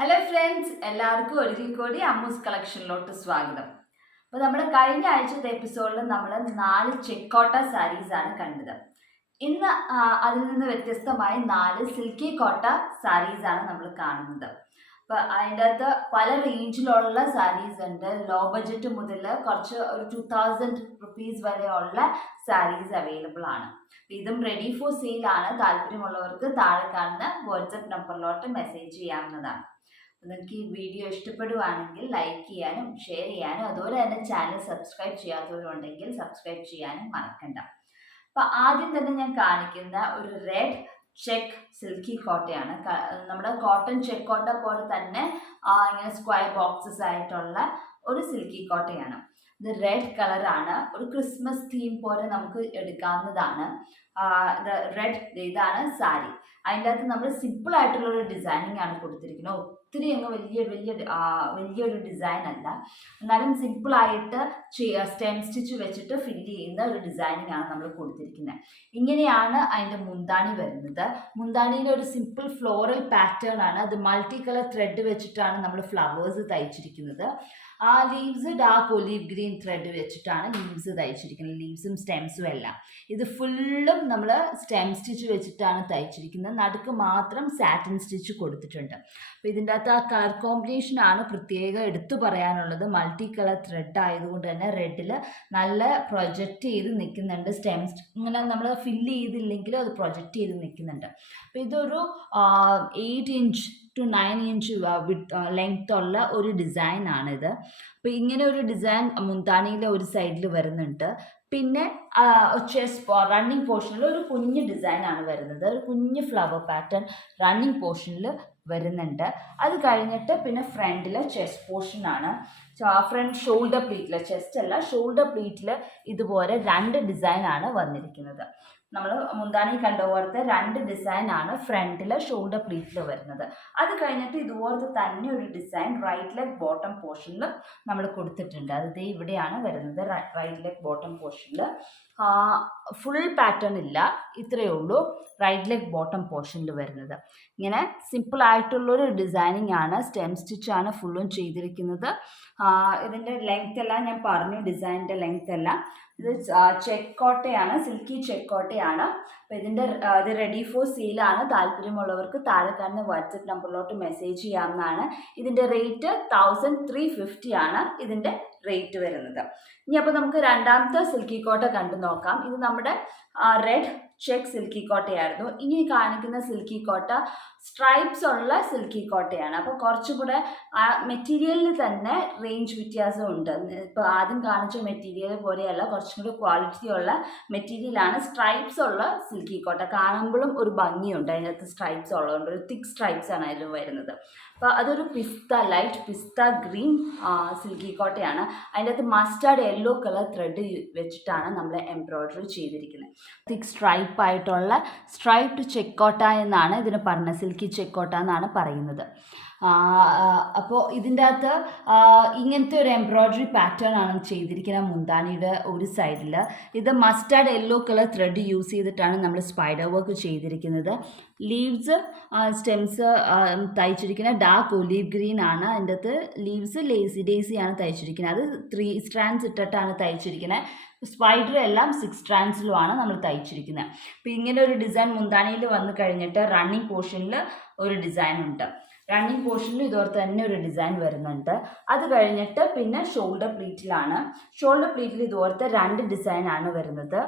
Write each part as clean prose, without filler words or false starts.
Hello friends, എല്ലാവർക്കും ഒരിക്കൽ കൂടി അമ്മൂസ് കളക്ഷനിലോട്ട് സ്വാഗതം. അപ്പോൾ നമ്മൾ കഴിഞ്ഞ ആഴ്ചത്തെ എപ്പിസോഡിൽ നമ്മൾ 4 ചെക്കോട്ട സാരീസ് ആണ് കണ്ടത്. ഇന്ന് അതിൽ നിന്ന് വ്യത്യസ്തമായി 4 സിൽക്കി കോട്ട സാരീസ് ആണ് നമ്മൾ കാണുന്നത്. അപ്പോൾ അതിൻ്റെ അകത്ത് പല റേഞ്ചിലുള്ള സാരീസ് ഉണ്ട്. ലോ ബഡ്ജറ്റ് മുതൽ കുറച്ച് ഒരു 2000 റുപ്പീസ് വരെയുള്ള സാരീസ് അവൈലബിൾ ആണ്. ഇതും റെഡി ഫോർ സെയിൽ ആണ്. താല്പര്യമുള്ളവർക്ക് താഴെ കാണുന്ന വാട്സപ്പ് നമ്പറിലോട്ട് മെസ്സേജ് ചെയ്യാവുന്നതാണ്. നിങ്ങൾക്ക് ഈ വീഡിയോ ഇഷ്ടപ്പെടുവാണെങ്കിൽ ലൈക്ക് ചെയ്യാനും ഷെയർ ചെയ്യാനും അതുപോലെ തന്നെ ചാനൽ സബ്സ്ക്രൈബ് ചെയ്യാത്തവരുണ്ടെങ്കിൽ സബ്സ്ക്രൈബ് ചെയ്യാനും മറക്കണ്ട. അപ്പോൾ ആദ്യം തന്നെ ഞാൻ കാണിക്കുന്ന ഒരു റെഡ് ചെക്ക് സിൽക്കി കോട്ടയാണ്. നമ്മുടെ കോട്ടൺ ചെക്ക് കോട്ട പോലെ തന്നെ ഇങ്ങനെ സ്ക്വയർ ബോക്സസ് ആയിട്ടുള്ള ഒരു സിൽക്കി കോട്ടയാണ്. ഇത് റെഡ് കളറാണ്. ഒരു ക്രിസ്മസ് തീം പോലെ നമുക്ക് എടുക്കാവുന്നതാണ്. റെഡ് ഇതാണ് സാരി. അതിൻ്റെ അകത്ത് നമ്മൾ സിമ്പിൾ ആയിട്ടുള്ള ഒരു ഡിസൈനിങ് ആണ് കൊടുത്തിരിക്കുന്നത്. ഒത്തിരി അങ്ങ് വലിയൊരു ഡിസൈൻ അല്ല, എന്നാലും സിമ്പിളായിട്ട് സ്റ്റെം സ്റ്റിച്ച് വെച്ചിട്ട് ഫില്ല് ചെയ്യുന്ന ഒരു ഡിസൈനിങ് ആണ് നമ്മൾ കൊടുത്തിരിക്കുന്നത്. ഇങ്ങനെയാണ് അതിൻ്റെ മുന്താണി വരുന്നത്. മുന്താണിയിലെ ഒരു സിമ്പിൾ ഫ്ലോറൽ പാറ്റേൺ ആണ്. അത് മൾട്ടി കളർ ത്രെഡ് വെച്ചിട്ടാണ് നമ്മൾ ഫ്ലവേഴ്സ് തയ്ച്ചിരിക്കുന്നത്. ആ leaves dark olive green thread വെച്ചിട്ടാണ് ലീവ്സ് തയ്ച്ചിരിക്കുന്നത്. ലീവ്സും സ്റ്റെംസും എല്ലാം ഇത് ഫുള്ളും നമ്മൾ സ്റ്റെം സ്റ്റിച്ച് വെച്ചിട്ടാണ് തയ്ച്ചിരിക്കുന്നത്. നടുക്ക് മാത്രം സാറ്റിൻ സ്റ്റിച്ച് കൊടുത്തിട്ടുണ്ട്. അപ്പോൾ ഇതിൻ്റെ അകത്ത് ആ കളർ കോമ്പിനേഷനാണ് പ്രത്യേകം എടുത്തു പറയാനുള്ളത്. മൾട്ടി കളർ ത്രെഡ് ആയതുകൊണ്ട് തന്നെ റെഡിൽ നല്ല പ്രൊജക്റ്റ് ചെയ്ത് നിൽക്കുന്നുണ്ട്. സ്റ്റെംസ് ഇങ്ങനെ നമ്മൾ ഫില്ല് ചെയ്തില്ലെങ്കിലും അത് പ്രൊജക്റ്റ് ചെയ്ത് നിൽക്കുന്നുണ്ട്. അപ്പോൾ ഇതൊരു 8 ഇഞ്ച് to 9 ഇഞ്ച് ലെങ്ത് ഉള്ള ഒരു ഡിസൈൻ ആണിത്. അപ്പോൾ ഇങ്ങനെ ഒരു ഡിസൈൻ മുന്താണിയിലെ ഒരു സൈഡിൽ വരുന്നുണ്ട്. പിന്നെ റണ്ണിങ് പോർഷനിൽ ഒരു കുഞ്ഞ് ഡിസൈനാണ് വരുന്നത്. ഒരു കുഞ്ഞ് ഫ്ലവർ പാറ്റേൺ റണ്ണിങ് പോർഷനിൽ വരുന്നുണ്ട്. അത് കഴിഞ്ഞിട്ട് പിന്നെ ഫ്രണ്ടിലെ ചെസ്റ്റ് പോർഷനാണ്. ഫ്രണ്ട് ഷോൾഡർ പ്ലീറ്റിൽ, ചെസ്റ്റ് അല്ല ഷോൾഡർ പ്ലീറ്റിൽ ഇതുപോലെ 2 ഡിസൈനാണ് വന്നിരിക്കുന്നത്. നമ്മൾ മുന്താണി കണ്ട പോലത്തെ 2 ഡിസൈനാണ് ഫ്രണ്ടിൽ ഷോൾഡർ പ്ലീറ്റിൽ വരുന്നത്. അത് കഴിഞ്ഞിട്ട് ഇതുപോലത്തെ തന്നെ ഒരു ഡിസൈൻ റൈറ്റ് ലെഗ് ബോട്ടം പോർഷനിൽ നമ്മൾ കൊടുത്തിട്ടുണ്ട്. അത് ഇവിടെയാണ് വരുന്നത്. റൈറ്റ് ലെഗ് ബോട്ടം പോർഷനിൽ ഫുൾ പാറ്റേൺ ഇല്ല, ഇത്രയേ ഉള്ളൂ റൈറ്റ് ലെഗ് ബോട്ടം പോർഷനിൽ വരുന്നത്. ഇങ്ങനെ സിമ്പിൾ ആയിട്ടുള്ളൊരു ഡിസൈനിങ് ആണ്. സ്റ്റെം സ്റ്റിച്ചാണ് ഫുള്ളും ചെയ്തിരിക്കുന്നത്. ഇതിൻ്റെ ലെങ്ത് എല്ലാം ഞാൻ പറഞ്ഞു, ഡിസൈനിൻ്റെ ലെങ്ത് എല്ലാം. ഇത് ചെക്കോട്ടയാണ്, സിൽക്കി ചെക്കോട്ടയാണ്. അപ്പോൾ ഇത് റെഡി ഫോർ സെയിലാണ്. താല്പര്യമുള്ളവർക്ക് താഴെ കാണുന്ന വാട്സപ്പ് നമ്പറിലോട്ട് മെസ്സേജ് ചെയ്യാവുന്നതാണ്. ഇതിൻ്റെ റേറ്റ് 1350 ആണ് ഇതിൻ്റെ റേറ്റ് വരുന്നത്. ഇനി അപ്പോൾ നമുക്ക് രണ്ടാമത്തെ സിൽക്കി കോട്ട കണ്ടു നോക്കാം. ഇത് നമ്മുടെ റെഡ് ചെക്ക് സിൽക്കി കോട്ടയായിരുന്നു. ഇനി കാണിക്കുന്ന സിൽക്കി കോട്ട സ്ട്രൈപ്സ് ഉള്ള സിൽക്കി കോട്ടയാണ്. അപ്പോൾ കുറച്ചും കൂടെ ആ മെറ്റീരിയലിൽ തന്നെ റേഞ്ച് വ്യത്യാസമുണ്ട്. ഇപ്പോൾ ആദ്യം കാണിച്ച മെറ്റീരിയൽ പോലെയല്ല, കുറച്ചും കൂടി ക്വാളിറ്റി ഉള്ള മെറ്റീരിയലാണ് സ്ട്രൈപ്സ് ഉള്ള സിൽക്കി കോട്ട. കാണുമ്പോഴും ഒരു ഭംഗിയുണ്ട്. അതിനകത്ത് സ്ട്രൈപ്സ് ഉള്ളതുകൊണ്ട് ഒരു തിക്ക് സ്ട്രൈപ്സ് ആണ് അതിൽ വരുന്നത്. അപ്പോൾ അതൊരു ലൈറ്റ് പിസ്ത ഗ്രീൻ സിൽക്കി കോട്ടയാണ്. അതിൻ്റെ അകത്ത് മസ്റ്റാർഡ് യെല്ലോ കളർ ത്രെഡ് വെച്ചിട്ടാണ് നമ്മൾ എംബ്രോയ്ഡറി ചെയ്തിരിക്കുന്നത്. തിക്ക് സ്ട്രൈപ്പ് ആയിട്ടുള്ള സ്ട്രൈപ്ഡ് ചെക്കോട്ട എന്നാണ് ഇതിന് പറഞ്ഞത്. സിൽക്കി ചെക്കോട്ട എന്നാണ് പറയുന്നത്. അപ്പോൾ ഇതിൻ്റെ അകത്ത് ഇങ്ങനത്തെ ഒരു എംബ്രോയ്ഡറി പാറ്റേൺ ആണ് ചെയ്തിരിക്കുന്നത്. മുന്താണിയുടെ ഒരു സൈഡിൽ ഇത് mustard yellow colour thread use ചെയ്തിട്ടാണ് നമ്മൾ സ്പൈഡർ വർക്ക് ചെയ്തിരിക്കുന്നത്. ലീവ്സ് സ്റ്റെംസ് തയ്ച്ചിരിക്കുന്നത് ഡാർക്ക് ഒലീവ് ഗ്രീൻ ആണ്. അതിൻ്റെ അകത്ത് ലീവ്സ് ഡേസിയാണ് തയ്ച്ചിരിക്കുന്നത്. അത് 3 strands ഇട്ടിട്ടാണ് തയ്ച്ചിരിക്കുന്നത്. സ്പൈഡർ എല്ലാം 6 strandsലുമാണ് നമ്മൾ തയ്ച്ചിരിക്കുന്നത്. അപ്പോൾ ഇങ്ങനെ ഒരു ഡിസൈൻ മുന്താണിയിൽ വന്നു കഴിഞ്ഞിട്ട് റണ്ണിങ് പോർഷനിൽ ഒരു ഡിസൈൻ ഉണ്ട്. റണ്ണിങ് പോർഷനിൽ ഇതോടെ തന്നെ ഒരു ഡിസൈൻ വരുന്നുണ്ട്. അത് കഴിഞ്ഞിട്ട് പിന്നെ ഷോൾഡർ പ്ലീറ്റിലാണ്. ഷോൾഡർ പ്ലീറ്റിൽ ഇതുപോലത്തെ 2 ഡിസൈനാണ് വരുന്നത്.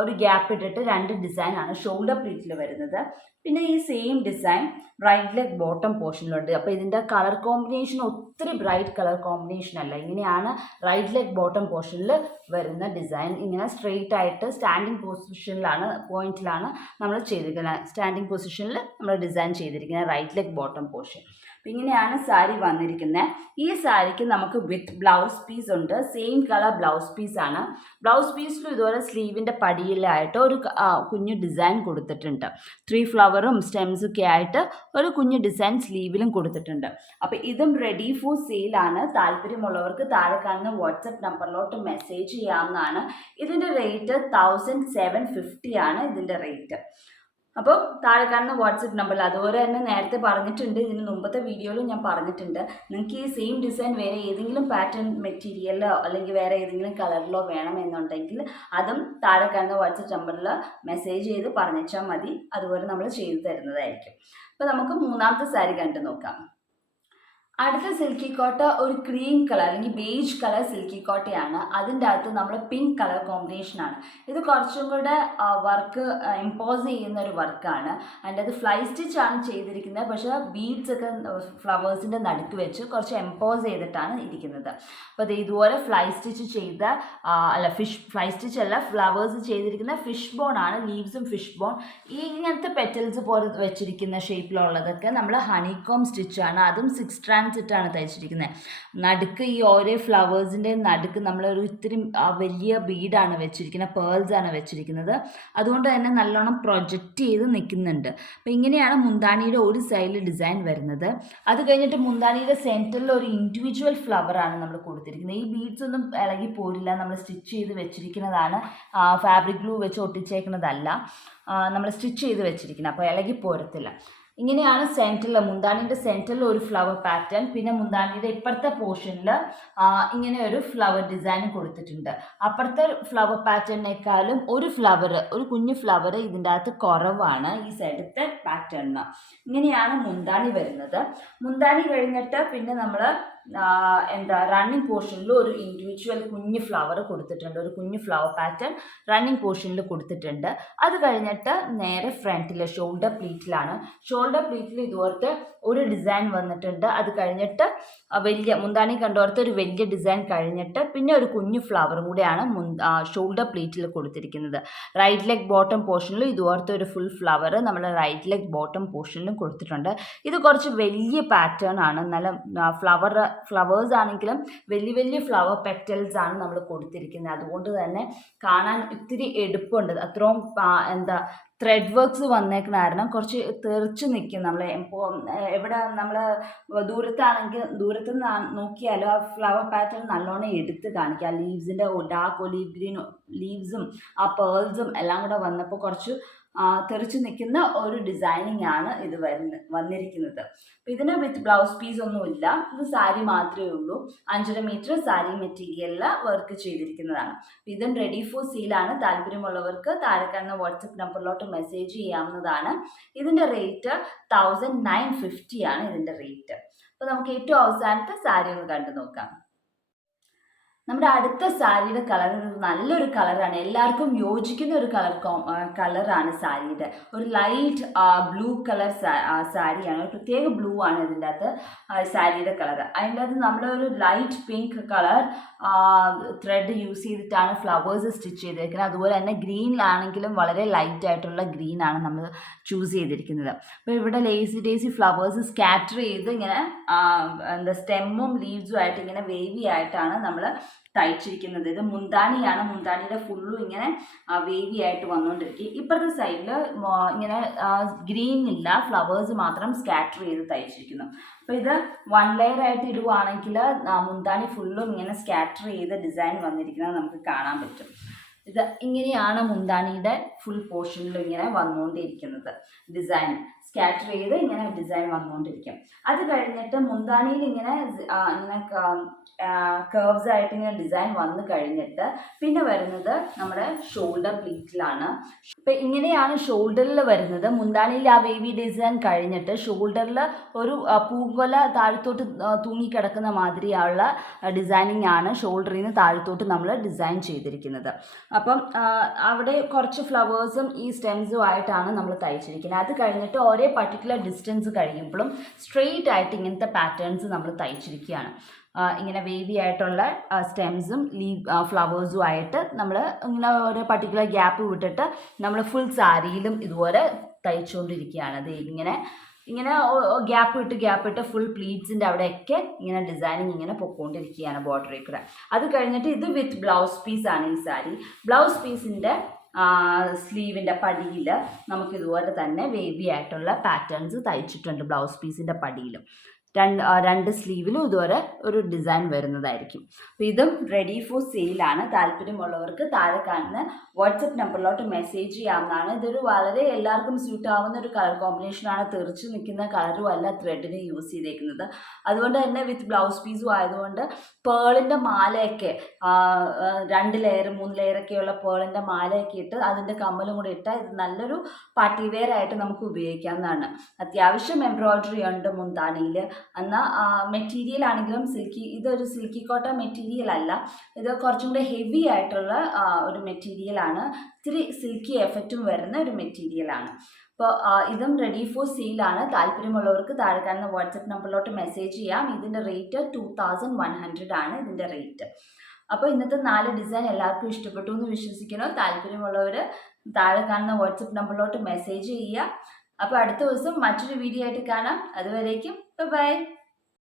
ഒരു ഗ്യാപ്പ് ഇട്ടിട്ട് 2 ഡിസൈനാണ് ഷോൾഡർ പ്ലീറ്റിൽ വരുന്നത്. പിന്നെ ഈ same design right leg bottom പോർഷനിലുണ്ട്. അപ്പോൾ ഇതിൻ്റെ കളർ കോമ്പിനേഷൻ ഒത്തിരി ബ്രൈറ്റ് കളർ കോമ്പിനേഷൻ അല്ല. ഇങ്ങനെയാണ് റൈറ്റ് ലെഗ് ബോട്ടം പോർഷനിൽ വരുന്ന ഡിസൈൻ. ഇങ്ങനെ സ്ട്രെയിറ്റ് ആയിട്ട് സ്റ്റാൻഡിങ് പോയിന്റിലാണ് നമ്മൾ ചെയ്തിരിക്കുന്നത്. സ്റ്റാൻഡിങ് പൊസിഷനിൽ നമ്മൾ ഡിസൈൻ ചെയ്തിരിക്കുന്നത് റൈറ്റ് ലെഗ് ബോട്ടം പോർഷൻ. അപ്പോൾ ഇങ്ങനെയാണ് സാരി വന്നിരിക്കുന്നത്. ഈ സാരിക്ക് നമുക്ക് വിത്ത് ബ്ലൗസ് പീസ് ഉണ്ട്. സെയിം കളർ ബ്ലൗസ് പീസാണ്. ബ്ലൗസ് പീസിലും ഇതുപോലെ സ്ലീവിൻ്റെ പടിയിലായിട്ട് ഒരു കുഞ്ഞു ഡിസൈൻ കൊടുത്തിട്ടുണ്ട്. 3 ഫ്ലവറും സ്റ്റെംസൊക്കെ ആയിട്ട് ഒരു കുഞ്ഞു ഡിസൈൻ സ്ലീവിലും കൊടുത്തിട്ടുണ്ട്. അപ്പോൾ ഇതും റെഡി ഫോർ സെയിലാണ്. താല്പര്യമുള്ളവർക്ക് താഴെ കാണുന്ന വാട്സപ്പ് നമ്പറിലോട്ട് മെസ്സേജ് ചെയ്യാവുന്നതാണ്. ഇതിൻ്റെ റേറ്റ് 1750 ആണ് ഇതിൻ്റെ റേറ്റ്. അപ്പോൾ താഴെ കാണുന്ന വാട്സപ്പ് നമ്പറിൽ അതുപോലെ തന്നെ നേരത്തെ പറഞ്ഞിട്ടുണ്ട്, ഇതിന് മുമ്പത്തെ വീഡിയോയിലും ഞാൻ പറഞ്ഞിട്ടുണ്ട്, നിങ്ങൾക്ക് ഈ സെയിം ഡിസൈൻ വേറെ ഏതെങ്കിലും പാറ്റേൺ മെറ്റീരിയലോ അല്ലെങ്കിൽ വേറെ ഏതെങ്കിലും കളറിലോ വേണമെന്നുണ്ടെങ്കിൽ അതും താഴെ കാണുന്ന വാട്സപ്പ് നമ്പറിൽ മെസ്സേജ് ചെയ്ത് പറഞ്ഞാൽ മതി. അതുപോലെ നമ്മൾ ചെയ്തു തരുന്നതായിരിക്കും. അപ്പോൾ നമുക്ക് മൂന്നാമത്തെ സാരി കണ്ടു നോക്കാം. അടുത്ത സിൽക്കി കോട്ട ഒരു ക്രീം കളർ അല്ലെങ്കിൽ ബേജ് കളർ സിൽക്കി കോട്ടയാണ്. അതിൻ്റെ അകത്ത് നമ്മൾ പിങ്ക് കളർ കോമ്പിനേഷനാണ്. ഇത് കുറച്ചും കൂടെ വർക്ക് ഇമ്പോസ് ചെയ്യുന്ന ഒരു വർക്കാണ്. അതിൻ്റെ അത് ഫ്ലൈ സ്റ്റിച്ചാണ് ചെയ്തിരിക്കുന്നത്. പക്ഷേ ബീഡ്സ് ഒക്കെ ഫ്ലവേഴ്സിൻ്റെ നടുക്ക് വെച്ച് കുറച്ച് എംപോസ് ചെയ്തിട്ടാണ് ഇരിക്കുന്നത്. അപ്പോൾ അത് ഇതുപോലെ ഫ്ലൈ സ്റ്റിച്ച് ചെയ്ത ഫ്ലൈ സ്റ്റിച്ച് അല്ല, ഫ്ലവേഴ്സ് ചെയ്തിരിക്കുന്ന ഫിഷ് ബോൺ ആണ്. ലീവ്സും ഫിഷ് ബോൺ ഈ ഇങ്ങനത്തെ പെറ്റൽസ് പോലെ വെച്ചിരിക്കുന്ന ഷേപ്പിലുള്ളതൊക്കെ നമ്മൾ ഹണികോം സ്റ്റിച്ചാണ്. അതും 6 strands ാണ് തയ്ച്ചിരിക്കുന്നത്. നടുക്ക് ഈ ഓരോ ഫ്ലവേഴ്സിൻ്റെ നടുക്ക് നമ്മളൊരു ഇത്തിരി വലിയ ബീഡാണ് വെച്ചിരിക്കുന്നത്, പേൾസ് ആണ് വെച്ചിരിക്കുന്നത്. അതുകൊണ്ട് തന്നെ നല്ലോണം പ്രൊജക്റ്റ് ചെയ്ത് നിൽക്കുന്നുണ്ട്. അപ്പോൾ ഇങ്ങനെയാണ് മുന്താണിയുടെ ഒരു സൈഡിൽ ഡിസൈൻ വരുന്നത്. അത് കഴിഞ്ഞിട്ട് മുന്താണിയുടെ സെൻറ്ററിൽ ഒരു ഇൻഡിവിജ്വൽ ഫ്ലവറാണ് നമ്മൾ കൊടുത്തിരിക്കുന്നത്. ഈ ബീഡ്സ് ഒന്നും ഇളകി പോരില്ല, നമ്മൾ സ്റ്റിച്ച് ചെയ്ത് വെച്ചിരിക്കുന്നതാണ്, ഫാബ്രിക് ഗ്ലൂ വെച്ച് ഒട്ടിച്ചേക്കുന്നതല്ല, നമ്മൾ സ്റ്റിച്ച് ചെയ്ത് വെച്ചിരിക്കുന്നത്. അപ്പോൾ ഇളകി പോരത്തില്ല. ഇങ്ങനെയാണ് സെൻറ്ററിൽ, മുന്താണിൻ്റെ സെൻറ്ററിൽ ഒരു ഫ്ലവർ പാറ്റേൺ, പിന്നെ മുന്താണിയുടെ ഇപ്പുറത്തെ പോർഷനിൽ ഇങ്ങനെ ഒരു ഫ്ലവർ ഡിസൈൻ കൊടുത്തിട്ടുണ്ട്. അപ്പുറത്തെ ഫ്ലവർ പാറ്റേണിനേക്കാളും ഒരു കുഞ്ഞു ഫ്ലവർ ഇതിൻ്റെ അകത്ത് കുറവാണ് ഈ സൈഡത്തെ പാറ്റേണിന്. ഇങ്ങനെയാണ് മുന്താണി വരുന്നത്. മുന്താണി കഴിഞ്ഞിട്ട് പിന്നെ നമ്മൾ റണ്ണിങ് പോർഷനിൽ ഒരു ഇൻഡിവിജ്വൽ കുഞ്ഞു ഫ്ലവർ കൊടുത്തിട്ടുണ്ട്, ഒരു കുഞ്ഞു ഫ്ലവർ പാറ്റേൺ റണ്ണിങ് പോർഷനിൽ കൊടുത്തിട്ടുണ്ട്. അത് കഴിഞ്ഞിട്ട് നേരെ ഫ്രണ്ടിൽ ഷോൾഡർ പ്ലീറ്റിലാണ്. ഷോൾഡർ പ്ലീറ്റിൽ ഇതുപോലത്തെ ഒരു ഡിസൈൻ വന്നിട്ടുണ്ട്. അത് കഴിഞ്ഞിട്ട് വലിയ മുന്താണി കണ്ടോർത്ത് ഒരു വലിയ ഡിസൈൻ കഴിഞ്ഞിട്ട് പിന്നെ ഒരു കുഞ്ഞു ഫ്ലവറും കൂടെയാണ് ഷോൾഡർ പ്ലീറ്റിൽ കൊടുത്തിരിക്കുന്നത്. റൈറ്റ് ലെഗ് ബോട്ടം പോർഷനിൽ ഇതുപോലത്തെ ഒരു ഫുൾ ഫ്ലവർ നമ്മൾ റൈറ്റ് ലെഗ് ബോട്ടം പോർഷനിലും കൊടുത്തിട്ടുണ്ട്. ഇത് കുറച്ച് വലിയ പാറ്റേൺ ആണ്. നല്ല ഫ്ലവേഴ്സ് ആണെങ്കിലും വലിയ വലിയ ഫ്ലവർ പെറ്റൽസ് ആണ് നമ്മൾ കൊടുത്തിരിക്കുന്നത്. അതുകൊണ്ട് തന്നെ കാണാൻ ഇത്തിരി എടുപ്പുണ്ട്. അത്രയും ത്രെഡ് വർക്ക്സ് വന്നേക്കുന്ന കാരണം കുറച്ച് തെറിച്ച് നിൽക്കും. നമ്മൾ എവിടെ നമ്മൾ ദൂരത്ത് നിന്ന് നോക്കിയാലും ആ ഫ്ലവർ പാറ്റേൺ നല്ലോണം എടുത്ത് കാണിക്കുക. ലീവ്സിൻ്റെ ഡാർക്ക് ഒലീവ് ഗ്രീൻ ലീവ്സും ആ പേൾസും എല്ലാം കൂടെ വന്നപ്പോൾ കുറച്ച് തെറിച്ച് നിൽക്കുന്ന ഒരു ഡിസൈനിങ് ആണ് ഇത് വന്നിരിക്കുന്നത്. അപ്പോൾ ഇതിന് വിത്ത് ബ്ലൗസ് പീസ് ഒന്നുമില്ല, ഇത് സാരി മാത്രമേ ഉള്ളൂ. 5.5 മീറ്റർ സാരി മെറ്റീരിയലിൽ വർക്ക് ചെയ്തിരിക്കുന്നതാണ്. ഇതും റെഡി ഫോർ സെയിലാണ്. താല്പര്യമുള്ളവർക്ക് താഴെ കാണുന്ന വാട്സപ്പ് നമ്പറിലോട്ട് മെസ്സേജ് ചെയ്യാവുന്നതാണ്. ഇതിൻ്റെ റേറ്റ് 1950 ആണ് ഇതിൻ്റെ റേറ്റ്. അപ്പോൾ നമുക്ക് ഏറ്റവും അവസാനത്തെ സാരി ഒന്ന് കണ്ടു നോക്കാം. നമ്മുടെ അടുത്ത സാരിയുടെ കളർ നല്ലൊരു കളറാണ്, എല്ലാവർക്കും യോജിക്കുന്ന ഒരു കളറാണ് സാരിയുടെ. ഒരു ലൈറ്റ് ബ്ലൂ കളർ സാരിയാണ്, ഒരു പ്രത്യേക ബ്ലൂ ആണ് ഇതിൻ്റെ അകത്ത് സാരിയുടെ കളർ. അതിൻ്റെ അകത്ത് നമ്മളൊരു light pink colour thread use ചെയ്തിട്ടാണ് ഫ്ലവേഴ്സ് സ്റ്റിച്ച് ചെയ്തിരിക്കുന്നത്. അതുപോലെ തന്നെ ഗ്രീനിലാണെങ്കിലും വളരെ ലൈറ്റ് ആയിട്ടുള്ള ഗ്രീനാണ് നമ്മൾ ചൂസ് ചെയ്തിരിക്കുന്നത്. അപ്പോൾ ഇവിടെ ഡേസി ഫ്ലവേഴ്സ് സ്കാറ്റർ ചെയ്ത് ഇങ്ങനെ സ്റ്റെമ്മും ലീവ്സും ആയിട്ട് ഇങ്ങനെ വേവി ആയിട്ടാണ് നമ്മൾ തയ്ച്ചിരിക്കുന്നത്. ഇത് മുന്താണിയാണ്. മുന്താണിയുടെ ഫുള്ളും ഇങ്ങനെ വേവി ആയിട്ട് വന്നുകൊണ്ടിരിക്കും. ഇപ്പുറത്തെ സൈഡിൽ ഇങ്ങനെ ഗ്രീൻ ഇല്ല, ഫ്ലവേഴ്സ് മാത്രം സ്കാറ്റർ ചെയ്ത് തയ്ച്ചിരിക്കുന്നു. അപ്പോൾ ഇത് 1 ലെയർ ആയിട്ട് ഇടുവാണെങ്കിൽ മുന്താണി ഫുള്ളും ഇങ്ങനെ സ്കാറ്റർ ചെയ്ത് ഡിസൈൻ വന്നിരിക്കുന്നത് നമുക്ക് കാണാൻ പറ്റും. ഇത് ഇങ്ങനെയാണ് മുന്താണിയുടെ ഫുൾ പോർഷനിൽ ഇങ്ങനെ വന്നുകൊണ്ടിരിക്കുന്നത്. ഡിസൈൻ സ്കാറ്റർ ചെയ്ത് ഇങ്ങനെ ഡിസൈൻ വന്നുകൊണ്ടിരിക്കും. അത് കഴിഞ്ഞിട്ട് മുന്താണിയിൽ ഇങ്ങനെ കർവ്സ് ആയിട്ട് ഇങ്ങനെ ഡിസൈൻ വന്നു കഴിഞ്ഞിട്ട് പിന്നെ വരുന്നത് നമ്മുടെ ഷോൾഡർ പ്ലീറ്റിലാണ്. അപ്പം ഇങ്ങനെയാണ് ഷോൾഡറിൽ വരുന്നത്. മുന്താണിയിൽ ആ വേവി ഡിസൈൻ കഴിഞ്ഞിട്ട് ഷോൾഡറിൽ ഒരു പൂങ്കൊല താഴത്തോട്ട് തൂങ്ങിക്കിടക്കുന്ന മാതിരിയുള്ള ഡിസൈനിങ് ആണ് ഷോൾഡറിൽ നിന്ന് താഴത്തോട്ട് നമ്മൾ ഡിസൈൻ ചെയ്തിരിക്കുന്നത്. അപ്പം അവിടെ കുറച്ച് ഫ്ലവേഴ്സും ഈ സ്റ്റെംസും ആയിട്ടാണ് നമ്മൾ തയ്ച്ചിരിക്കുന്നത്. അത് കഴിഞ്ഞിട്ട് ഒരേ പർട്ടിക്കുലർ ഡിസ്റ്റൻസ് കഴിയുമ്പോഴും സ്ട്രെയിറ്റ് ആയിട്ട് ഇങ്ങനത്തെ പാറ്റേൺസ് നമ്മൾ തയ്ച്ചിരിക്കുകയാണ്. ഇങ്ങനെ വേവി ആയിട്ടുള്ള സ്റ്റെംസും ഫ്ലവേഴ്സും ആയിട്ട് നമ്മൾ ഇങ്ങനെ ഓരോ പർട്ടിക്കുലർ ഗ്യാപ്പ് വിട്ടിട്ട് നമ്മൾ ഫുൾ സാരിയിലും ഇതുപോലെ തയ്ച്ചുകൊണ്ടിരിക്കുകയാണ്. അത് ഇങ്ങനെ ഗ്യാപ്പ് ഇട്ട് ഫുൾ പ്ലീറ്റ്സിൻ്റെ അവിടെയൊക്കെ ഇങ്ങനെ ഡിസൈനിങ് ഇങ്ങനെ പൊക്കോണ്ടിരിക്കുകയാണ് ബോർഡറിൽ കൂടെ. അത് കഴിഞ്ഞിട്ട് ഇത് വിത്ത് ബ്ലൗസ് പീസാണ് ഈ സാരി. ബ്ലൗസ് പീസിൻ്റെ സ്ലീവിൻ്റെ പടിയിൽ നമുക്കിതുപോലെ തന്നെ വേവി ആയിട്ടുള്ള പാറ്റേൺസ് തയ്ച്ചിട്ടുണ്ട് ബ്ലൗസ് പീസിൻ്റെ പടിയിലും. രണ്ട് സ്ലീവിലും ഇതുവരെ ഒരു ഡിസൈൻ വരുന്നതായിരിക്കും. അപ്പോൾ ഇതും റെഡി ഫോർ സെയിലാണ്. താല്പര്യമുള്ളവർക്ക് താഴെ കാണുന്ന വാട്സപ്പ് നമ്പറിലോട്ട് മെസ്സേജ് ചെയ്യാവുന്നതാണ്. ഇതൊരു വളരെ എല്ലാവർക്കും സ്യൂട്ട് ആവുന്ന ഒരു കളർ കോമ്പിനേഷനാണ്. തെറിച്ച് നിൽക്കുന്ന കളറും അല്ല ത്രെഡിന് യൂസ് ചെയ്തേക്കുന്നത്. അതുകൊണ്ട് തന്നെ വിത്ത് ബ്ലൗസ് പീസും ആയതുകൊണ്ട് പേളിൻ്റെ മാലയൊക്കെ 2 ലെയർ 3 ലെയറൊക്കെയുള്ള പേളിൻ്റെ മാലയൊക്കെ ഇട്ട് അതിൻ്റെ കമ്മലും കൂടി ഇട്ടാൽ ഇത് നല്ലൊരു പാർട്ടി വെയർ ആയിട്ട് നമുക്ക് ഉപയോഗിക്കാവുന്നതാണ്. അത്യാവശ്യം എംബ്രോയിഡറി ഉണ്ട് മുന്താണിയിൽ. എന്നാൽ മെറ്റീരിയൽ ആണെങ്കിലും ഇതൊരു സിൽക്കി കോട്ട മെറ്റീരിയൽ അല്ല, ഇത് കുറച്ചും കൂടെ ഹെവി ആയിട്ടുള്ള ഒരു മെറ്റീരിയലാണ്. ഇത്തിരി സിൽക്കി എഫക്റ്റും വരുന്ന ഒരു മെറ്റീരിയലാണ്. അപ്പോൾ ഇതും റെഡി ഫോർ സെയിലാണ്. താല്പര്യമുള്ളവർക്ക് താഴെ കാണുന്ന വാട്സപ്പ് നമ്പറിലോട്ട് മെസ്സേജ് ചെയ്യാം. ഇതിൻ്റെ റേറ്റ് 2100 ആണ് ഇതിൻ്റെ റേറ്റ്. അപ്പോൾ ഇന്നത്തെ 4 ഡിസൈൻ എല്ലാവർക്കും ഇഷ്ടപ്പെട്ടു എന്ന് വിശ്വസിക്കുന്നു. താല്പര്യമുള്ളവർ താഴെ കാണുന്ന വാട്സപ്പ് നമ്പറിലോട്ട് മെസ്സേജ് ചെയ്യുക. അപ്പോൾ അടുത്ത ദിവസം മറ്റൊരു വീഡിയോ ആയിട്ട് കാണാം. അതുവരേക്കും ബൈ.